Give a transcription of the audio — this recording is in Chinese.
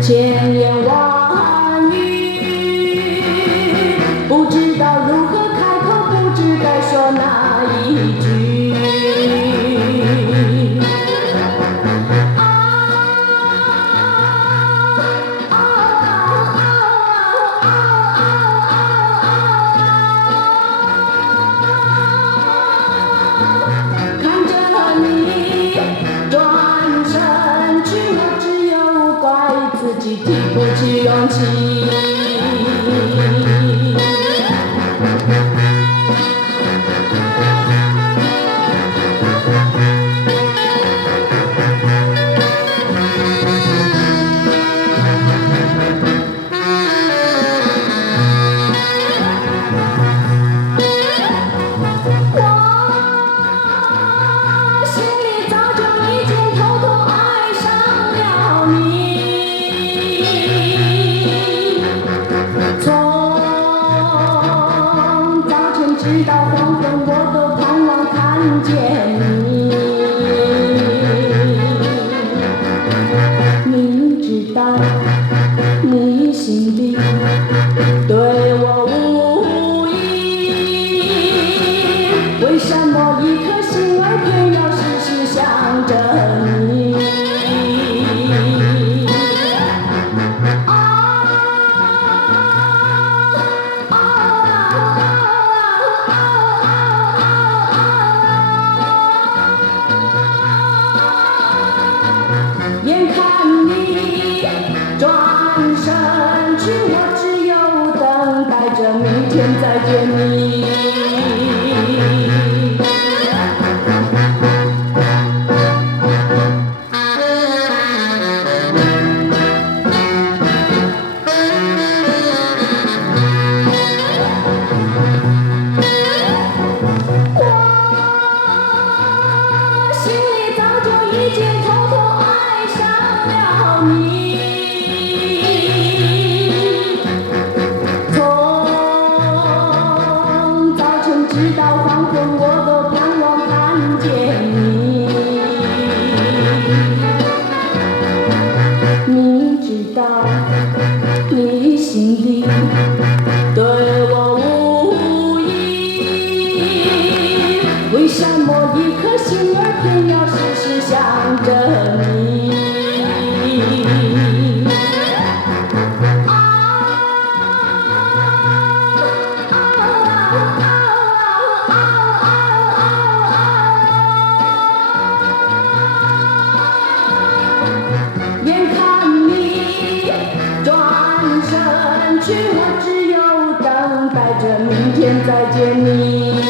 千言万语，不知道如何开口，不知该说哪一句。看着你转身去，我只有怪自己提不起勇气。直到黄昏，我都盼望看见你。明知道你心里对我无意，为什么一颗心儿偏要时时想着你？眼看你转身去，我只有等待着明天再见你。我心里早就已经偷偷爱上了你，从早晨直到黄昏，我都盼望看见你。明知道你心里对我无意，为什么一颗心儿偏要时时想着你？眼看你转身去，我只有等待着明天再见你。